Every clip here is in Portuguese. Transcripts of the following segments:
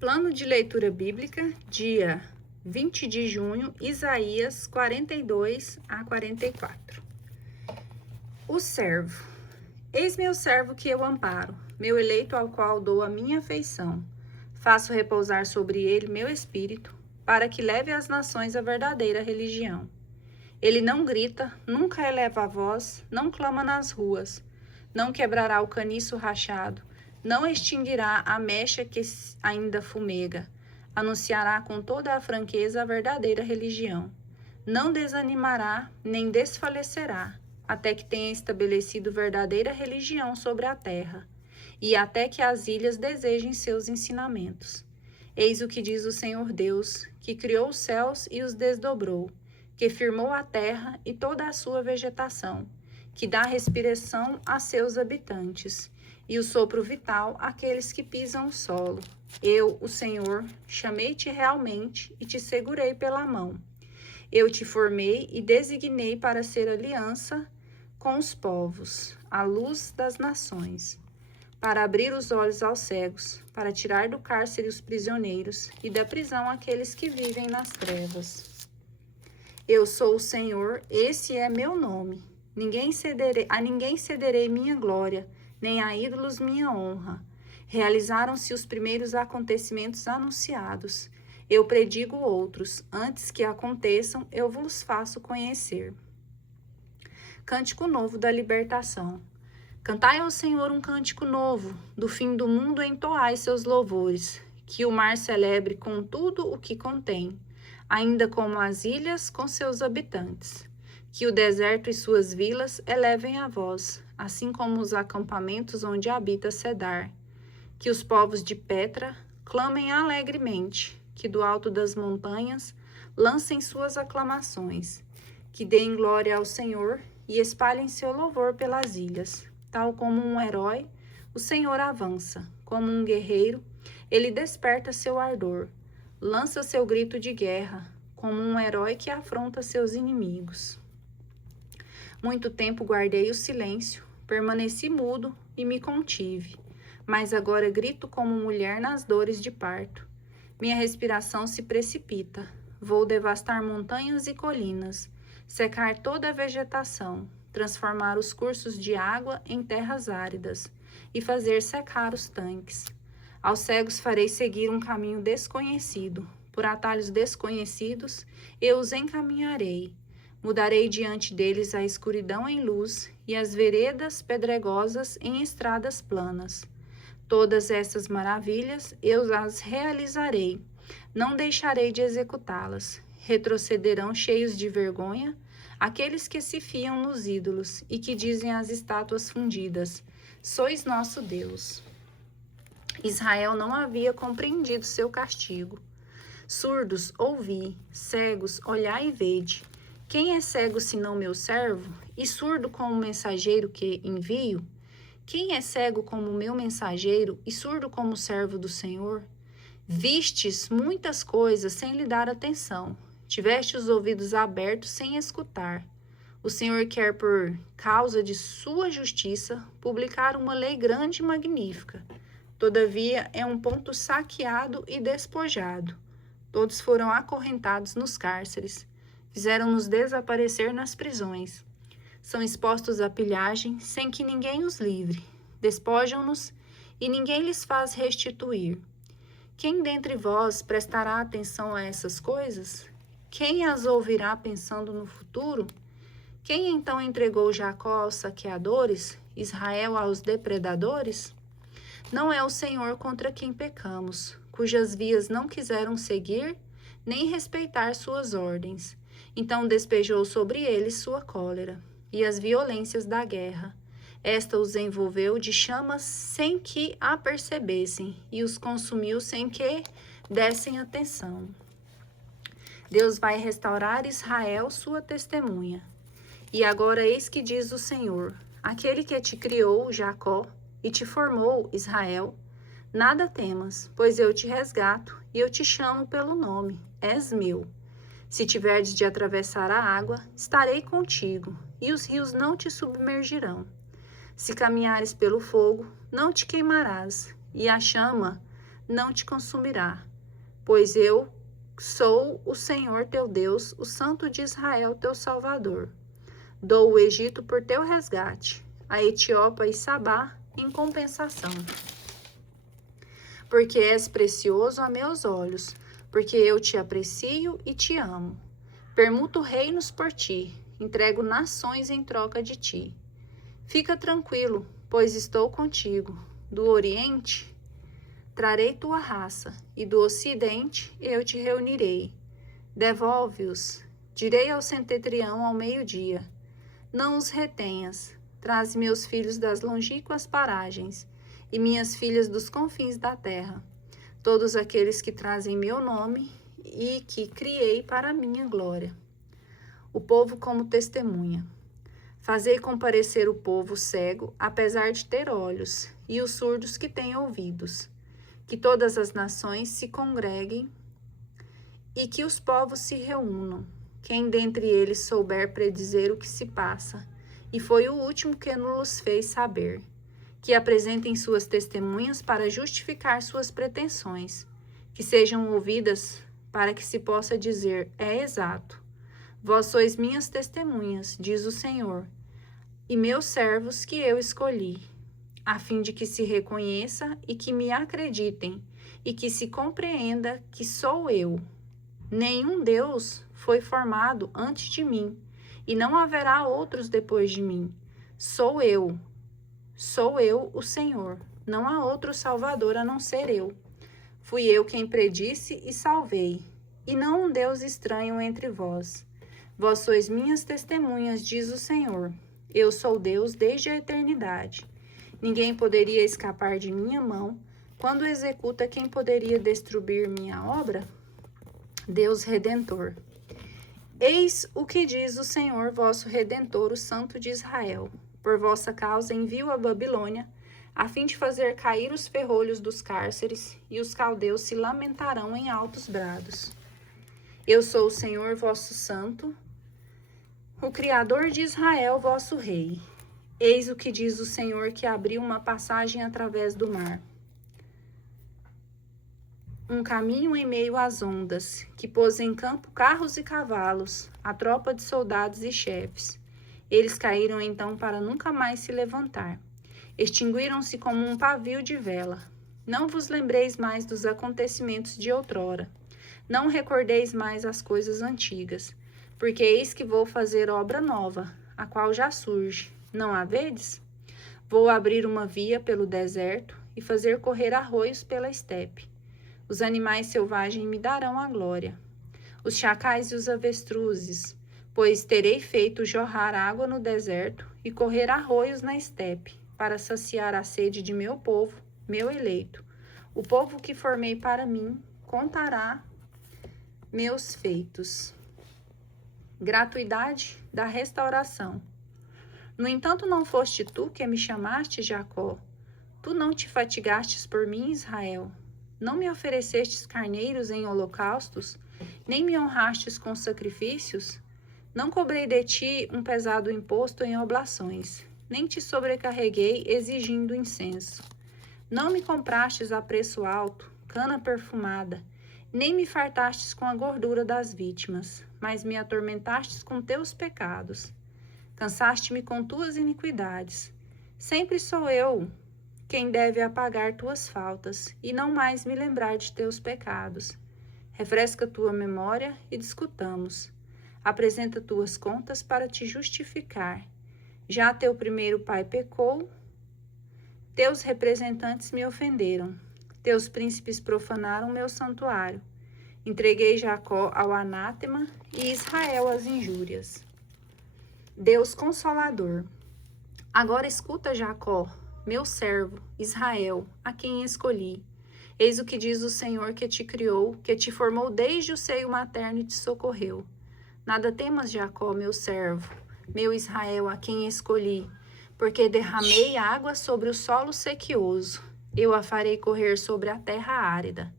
Plano de leitura bíblica, dia 20 de junho, Isaías 42 a 44. O servo. Eis meu servo que eu amparo, meu eleito ao qual dou a minha afeição. Faço repousar sobre ele meu espírito, para que leve às nações a verdadeira religião. Ele não grita, nunca eleva a voz, não clama nas ruas, não quebrará o caniço rachado, não extinguirá a mecha que ainda fumega, anunciará com toda a franqueza a verdadeira religião. Não desanimará, nem desfalecerá, até que tenha estabelecido verdadeira religião sobre a terra, e até que as ilhas desejem seus ensinamentos. Eis o que diz o Senhor Deus, que criou os céus e os desdobrou, que firmou a terra e toda a sua vegetação, que dá respiração a seus habitantes, e o sopro vital àqueles que pisam o solo. Eu, o Senhor, chamei-te realmente e te segurei pela mão. Eu te formei e designei para ser aliança com os povos, a luz das nações, para abrir os olhos aos cegos, para tirar do cárcere os prisioneiros e da prisão aqueles que vivem nas trevas. Eu sou o Senhor, esse é meu nome. A ninguém cederei minha glória, nem a ídolos minha honra. Realizaram-se os primeiros acontecimentos anunciados. Eu predigo outros, antes que aconteçam, eu vos faço conhecer. Cântico novo da libertação. Cantai ao Senhor um cântico novo, do fim do mundo entoai seus louvores, que o mar celebre com tudo o que contém, ainda como as ilhas com seus habitantes. Que o deserto e suas vilas elevem a voz, assim como os acampamentos onde habita Cedar. Que os povos de Petra clamem alegremente, que do alto das montanhas lancem suas aclamações, que deem glória ao Senhor e espalhem seu louvor pelas ilhas. Tal como um herói, o Senhor avança, como um guerreiro, ele desperta seu ardor, lança seu grito de guerra, como um herói que afronta seus inimigos. Muito tempo guardei o silêncio, permaneci mudo e me contive, mas agora grito como mulher nas dores de parto. Minha respiração se precipita, vou devastar montanhas e colinas, secar toda a vegetação, transformar os cursos de água em terras áridas e fazer secar os tanques. Aos cegos farei seguir um caminho desconhecido, por atalhos desconhecidos eu os encaminharei. Mudarei diante deles a escuridão em luz e as veredas pedregosas em estradas planas. Todas essas maravilhas eu as realizarei, não deixarei de executá-las. Retrocederão cheios de vergonha aqueles que se fiam nos ídolos e que dizem às estátuas fundidas: sois nosso Deus. Israel não havia compreendido seu castigo. Surdos, ouvi, cegos, olhai e vede. Quem é cego senão meu servo, e surdo como o mensageiro que envio? Quem é cego como o meu mensageiro, e surdo como o servo do Senhor? Vistes muitas coisas sem lhe dar atenção, tiveste os ouvidos abertos sem escutar. O Senhor quer, por causa de sua justiça, publicar uma lei grande e magnífica. Todavia, é um ponto saqueado e despojado. Todos foram acorrentados nos cárceres. Fizeram-nos desaparecer nas prisões. São expostos à pilhagem sem que ninguém os livre. Despojam-nos e ninguém lhes faz restituir. Quem dentre vós prestará atenção a essas coisas? Quem as ouvirá pensando no futuro? Quem então entregou Jacó aos saqueadores, Israel aos depredadores? Não é o Senhor contra quem pecamos, cujas vias não quiseram seguir, nem respeitar suas ordens. Então despejou sobre eles sua cólera e as violências da guerra. Esta os envolveu de chamas sem que a percebessem e os consumiu sem que dessem atenção. Deus vai restaurar Israel, sua testemunha. E agora eis que diz o Senhor, aquele que te criou, Jacó, e te formou, Israel: nada temas, pois eu te resgato e eu te chamo pelo nome, és meu. Se tiverdes de atravessar a água, estarei contigo, e os rios não te submergirão. Se caminhares pelo fogo, não te queimarás, e a chama não te consumirá, pois eu sou o Senhor teu Deus, o Santo de Israel, teu Salvador. Dou o Egito por teu resgate, a Etiópia e Sabá em compensação. Porque és precioso a meus olhos, porque eu te aprecio e te amo. Permuto reinos por ti, entrego nações em troca de ti. Fica tranquilo, pois estou contigo. Do Oriente trarei tua raça, e do Ocidente eu te reunirei. Devolve-os, direi ao centetrião ao meio-dia. Não os retenhas, traze meus filhos das longínquas paragens, e minhas filhas dos confins da terra, todos aqueles que trazem meu nome e que criei para minha glória. O povo como testemunha. Fazei comparecer o povo cego, apesar de ter olhos, e os surdos que têm ouvidos. Que todas as nações se congreguem e que os povos se reúnam. Quem dentre eles souber predizer o que se passa, e foi o último que nos fez saber, que apresentem suas testemunhas para justificar suas pretensões, que sejam ouvidas para que se possa dizer, é exato. Vós sois minhas testemunhas, diz o Senhor, e meus servos que eu escolhi, a fim de que se reconheça e que me acreditem, e que se compreenda que sou eu. Nenhum Deus foi formado antes de mim, e não haverá outros depois de mim. Sou eu o Senhor. Não há outro Salvador a não ser eu. Fui eu quem predisse e salvei, e não um Deus estranho entre vós. Vós sois minhas testemunhas, diz o Senhor. Eu sou Deus desde a eternidade. Ninguém poderia escapar de minha mão. Quando executa, quem poderia destruir minha obra? Deus Redentor. Eis o que diz o Senhor, vosso Redentor, o Santo de Israel. Por vossa causa envio a Babilônia, a fim de fazer cair os ferrolhos dos cárceres, e os caldeus se lamentarão em altos brados. Eu sou o Senhor, vosso Santo, o Criador de Israel, vosso Rei. Eis o que diz o Senhor, que abriu uma passagem através do mar, um caminho em meio às ondas, que pôs em campo carros e cavalos, a tropa de soldados e chefes. Eles caíram então para nunca mais se levantar. Extinguiram-se como um pavio de vela. Não vos lembreis mais dos acontecimentos de outrora. Não recordeis mais as coisas antigas, porque eis que vou fazer obra nova, a qual já surge. Não a vedes? Vou abrir uma via pelo deserto e fazer correr arroios pela estepe. Os animais selvagens me darão a glória, os chacais e os avestruzes, pois terei feito jorrar água no deserto e correr arroios na estepe, para saciar a sede de meu povo, meu eleito. O povo que formei para mim contará meus feitos. Gratuidade da restauração. No entanto, não foste tu que me chamaste, Jacó. Tu não te fatigastes por mim, Israel. Não me oferecestes carneiros em holocaustos, nem me honrastes com sacrifícios? Não cobrei de ti um pesado imposto em oblações, nem te sobrecarreguei exigindo incenso. Não me comprastes a preço alto, cana perfumada, nem me fartastes com a gordura das vítimas, mas me atormentastes com teus pecados. Cansaste-me com tuas iniquidades. Sempre sou eu quem deve apagar tuas faltas, e não mais me lembrar de teus pecados. Refresca tua memória e discutamos. Apresenta tuas contas para te justificar. Já teu primeiro pai pecou, teus representantes me ofenderam, teus príncipes profanaram meu santuário. Entreguei Jacó ao anátema e Israel às injúrias. Deus Consolador. Agora escuta, Jacó, meu servo, Israel, a quem escolhi. Eis o que diz o Senhor que te criou, que te formou desde o seio materno e te socorreu. Nada temas, Jacó, meu servo, meu Israel, a quem escolhi, porque derramei água sobre o solo sequioso. Eu a farei correr sobre a terra árida.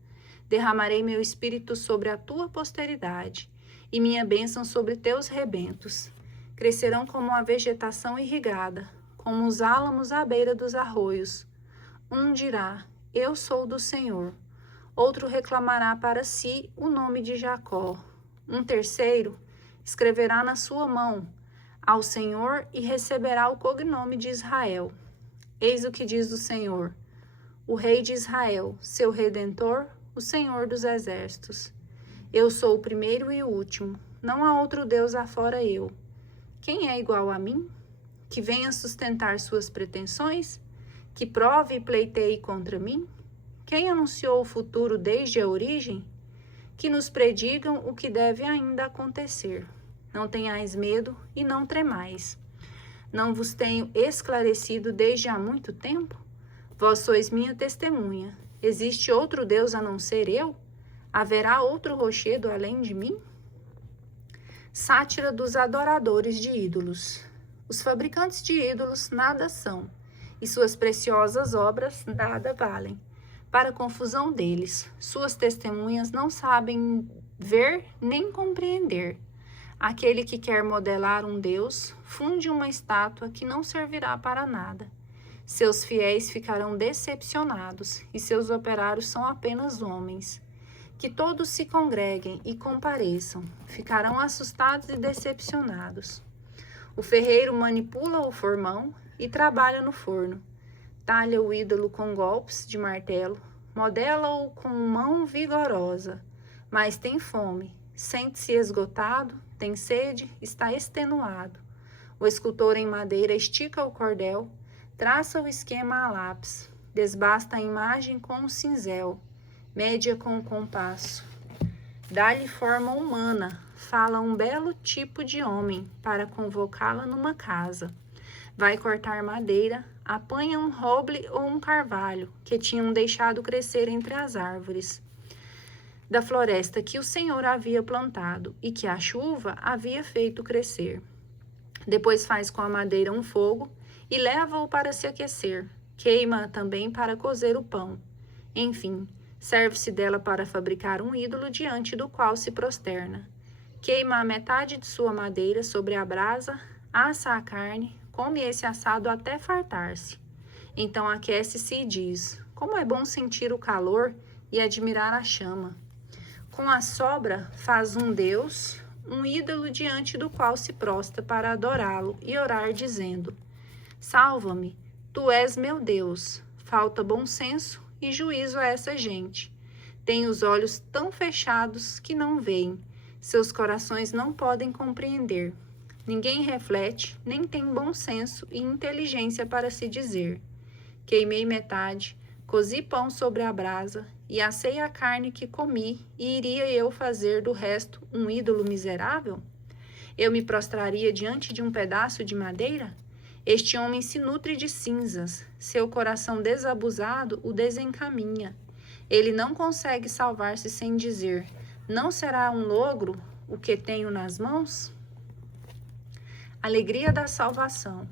Derramarei meu espírito sobre a tua posteridade, e minha bênção sobre teus rebentos. Crescerão como a vegetação irrigada, como os álamos à beira dos arroios. Um dirá, eu sou do Senhor. outro reclamará para si o nome de Jacó. Um terceiro escreverá na sua mão ao Senhor e receberá o cognome de Israel. Eis o que diz o Senhor, o Rei de Israel, seu Redentor, o Senhor dos Exércitos. Eu sou o primeiro e o último, não há outro Deus afora eu. Quem é igual a mim? Que venha sustentar suas pretensões? Que prove e pleiteie contra mim? Quem anunciou o futuro desde a origem? Que nos predigam o que deve ainda acontecer. Não tenhais medo e não tremais. Não vos tenho esclarecido desde há muito tempo? Vós sois minha testemunha. Existe outro Deus a não ser eu? Haverá outro rochedo além de mim? Sátira dos adoradores de ídolos. Os fabricantes de ídolos nada são, e suas preciosas obras nada valem. Para a confusão deles, suas testemunhas não sabem ver nem compreender. Aquele que quer modelar um Deus, funde uma estátua que não servirá para nada. Seus fiéis ficarão decepcionados, e seus operários são apenas homens. Que todos se congreguem e compareçam, ficarão assustados e decepcionados. O ferreiro manipula o formão e trabalha no forno. Talha o ídolo com golpes de martelo, modela-o com mão vigorosa, mas tem fome, sente-se esgotado, tem sede, está extenuado. O escultor em madeira estica o cordel, traça o esquema a lápis, desbasta a imagem com o cinzel, mede-a com o compasso. Dá-lhe forma humana, fala um belo tipo de homem para convocá-la numa casa. Vai cortar madeira, apanha um roble ou um carvalho que tinham deixado crescer entre as árvores da floresta que o Senhor havia plantado e que a chuva havia feito crescer. Depois faz com a madeira um fogo e leva-o para se aquecer. Queima-a também para cozer o pão. Enfim, serve-se dela para fabricar um ídolo diante do qual se prosterna. Queima a metade de sua madeira sobre a brasa, assa a carne, come esse assado até fartar-se. Então aquece-se e diz: como é bom sentir o calor e admirar a chama. Com a sobra faz um Deus, um ídolo diante do qual se prostra para adorá-lo e orar dizendo: salva-me, tu és meu Deus. Falta bom senso e juízo a essa gente. Tem os olhos tão fechados que não veem, seus corações não podem compreender. Ninguém reflete, nem tem bom senso e inteligência para se dizer: queimei metade, cozi pão sobre a brasa e assei a carne que comi, e iria eu fazer do resto um ídolo miserável? Eu me prostraria diante de um pedaço de madeira? Este homem se nutre de cinzas, seu coração desabusado o desencaminha. Ele não consegue salvar-se sem dizer: não será um logro o que tenho nas mãos? Alegria da salvação.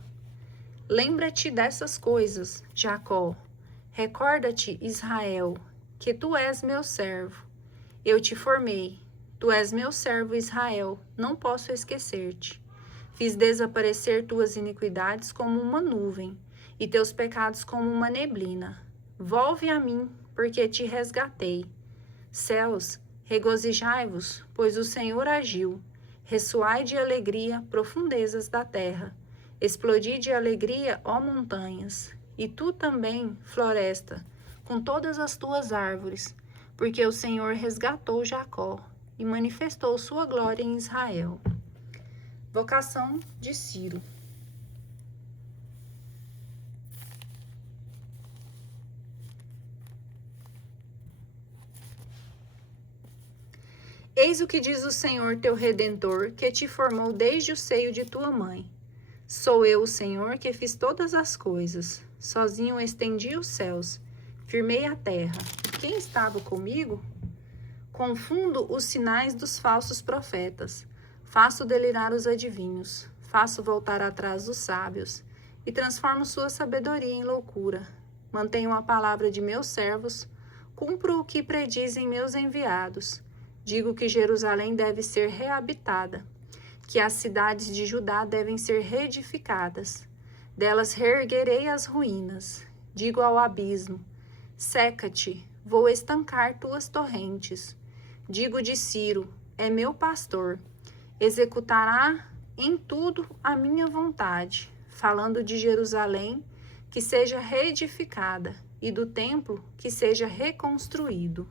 Lembra-te dessas coisas, Jacó. Recorda-te, Israel, que tu és meu servo. Eu te formei. Tu és meu servo, Israel. Não posso esquecer-te. Fiz desaparecer tuas iniquidades como uma nuvem, e teus pecados como uma neblina. Volve a mim, porque te resgatei. Céus, regozijai-vos, pois o Senhor agiu. Ressoai de alegria, profundezas da terra. Explodi de alegria, ó montanhas. E tu também, floresta, com todas as tuas árvores, porque o Senhor resgatou Jacó e manifestou sua glória em Israel. Vocação de Ciro. Eis o que diz o Senhor teu Redentor, que te formou desde o seio de tua mãe. Sou eu o Senhor que fiz todas as coisas. Sozinho estendi os céus, firmei a terra. Quem estava comigo? Confundo os sinais dos falsos profetas. Faço delirar os adivinhos. Faço voltar atrás os sábios. E transformo sua sabedoria em loucura. Mantenho a palavra de meus servos. Cumpro o que predizem meus enviados. Digo que Jerusalém deve ser reabitada, que as cidades de Judá devem ser reedificadas. Delas reerguerei as ruínas. Digo ao abismo: seca-te, vou estancar tuas torrentes. Digo de Ciro, é meu pastor, executará em tudo a minha vontade. Falando de Jerusalém, que seja reedificada, e do templo, que seja reconstruído.